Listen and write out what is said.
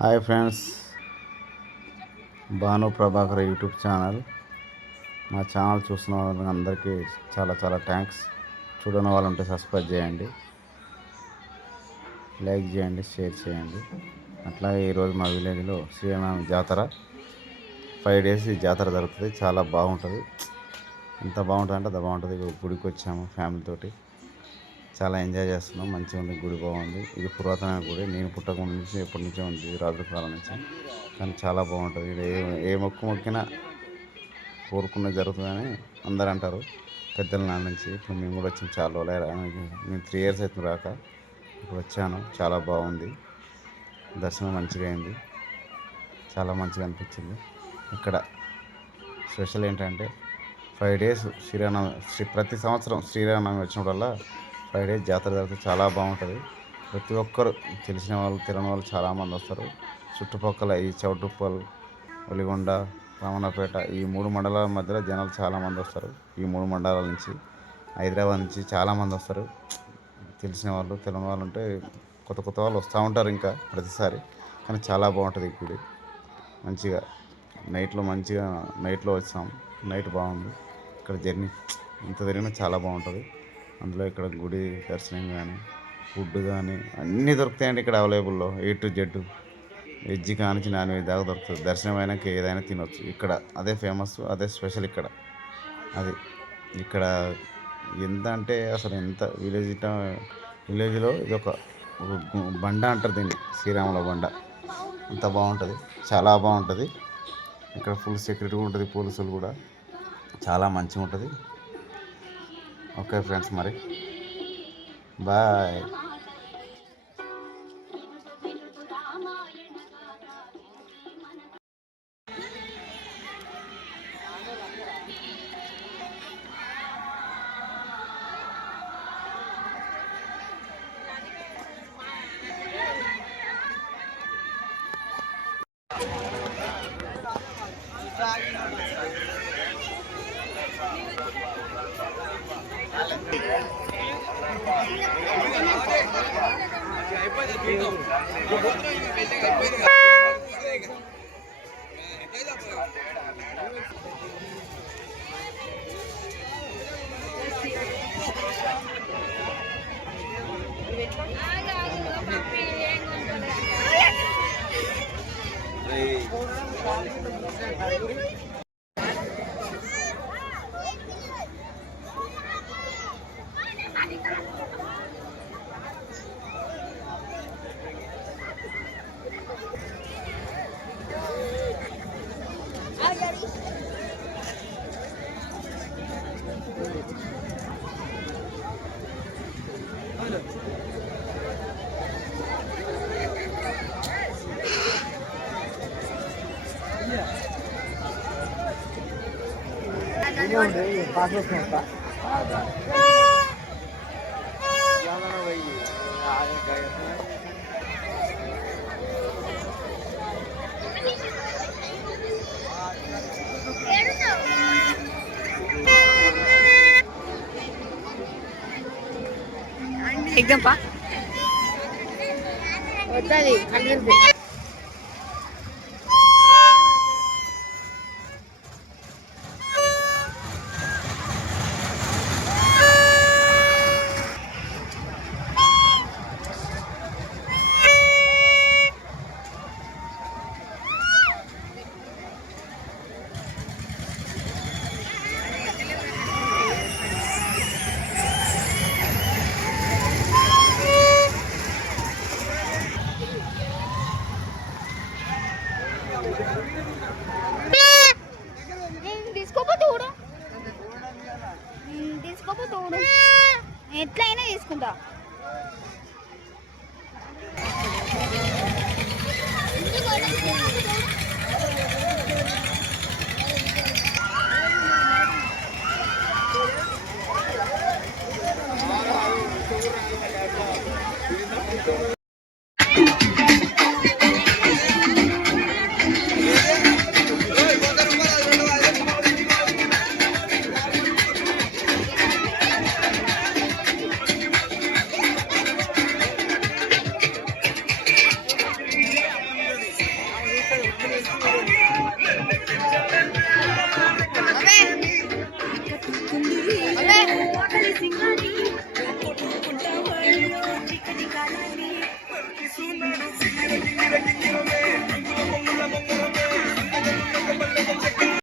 Hi friends, Bhanu Prabhakar YouTube channel. మా channel చూస్తున్న వాళ్ళకి అందరికీ చాలా చాలా థ్యాంక్స్. చూడని వాళ్ళు ఉంటే సబ్స్క్రైబ్ చేయండి, లైక్ చేయండి, షేర్ చేయండి. అట్లాగే ఈరోజు మా విలేజ్లో శ్రీరామ జాతర 5 days ఈ జాతర జరుగుతుంది. చాలా బాగుంటుంది. ఎంత బాగుంటుంది అంటే అంత బాగుంటుంది. గుడికి వచ్చాము ఫ్యామిలీ తోటి, చాలా ఎంజాయ్ చేస్తున్నాం. మంచిగా ఉంది, గుడి బాగుంది. ఇది పురాతన గుడి, నేను పుట్టక నుంచి ఎప్పటి నుంచో ఉంది, రాజుల కాలం నుంచి. కానీ చాలా బాగుంటుంది. ఇది ఏ మొక్కు మొక్కినా కోరుకున్నది జరుగుతుందని అందరు అంటారు పెద్దల నాన్న నుంచి. ఇప్పుడు మేము కూడా వచ్చాము, చాలా రోజులు. నేను 3 years అవుతుంది రాక, ఇప్పుడు వచ్చాను. చాలా బాగుంది, దర్శనం మంచిగా అయింది, చాలా మంచిగా అనిపించింది. ఇక్కడ స్పెషల్ ఏంటంటే 5 days ప్రతి సంవత్సరం శ్రీరామనవమి వచ్చినప్పుడల్లా 5 days జాతర జరుగుతుంది. చాలా బాగుంటుంది. ప్రతి ఒక్కరు తెలిసిన వాళ్ళు, తెలియని వాళ్ళు చాలామంది వస్తారు. చుట్టుపక్కల ఈ చౌటుప్పల్, ఒలిగొండ, రామన్నపేట ఈ 3 మండలాల మధ్యలో జనాలు చాలామంది వస్తారు. ఈ 3 మండలాల నుంచి, హైదరాబాద్ నుంచి చాలామంది వస్తారు. తెలిసిన వాళ్ళు, తెలియని వాళ్ళు ఉంటే కొత్త కొత్త వాళ్ళు వస్తూ ఉంటారు ఇంకా ప్రతిసారి. కానీ చాలా బాగుంటుంది ఈ గుడి. మంచిగా నైట్లో వచ్చాం. నైట్ బాగుంది. ఇక్కడ జర్నీ ఇంత తిరిగినా చాలా బాగుంటుంది. అందులో ఇక్కడ గుడి దర్శనం కానీ, ఫుడ్ కానీ అన్నీ దొరుకుతాయండి ఇక్కడ అవైలబుల్లో. A to Z, వెజ్ కానించి నాన్ వెజ్ దాకా దొరుకుతుంది. దర్శనం అయినాక ఏదైనా తినవచ్చు. ఇక్కడ అదే ఫేమస్, అదే స్పెషల్ ఇక్కడ. అది ఇక్కడ ఎంత అంటే అసలు ఎంత విలేజ్లో ఇది ఒక బండ అంటారు దీన్ని, శ్రీరాముల బండ. అంత బాగుంటుంది, చాలా బాగుంటుంది. ఇక్కడ ఫుల్ సెక్యూరిటీ ఉంటుంది, పోలీసులు కూడా. చాలా మంచిగా ఉంటుంది. ఓకే ఫ్రెండ్స్, మరి బాయ్. एकदम पा वद्दाली कल्विंपे తీసుకోపో తోడు ఎట్లయినా తీసుకుంటా.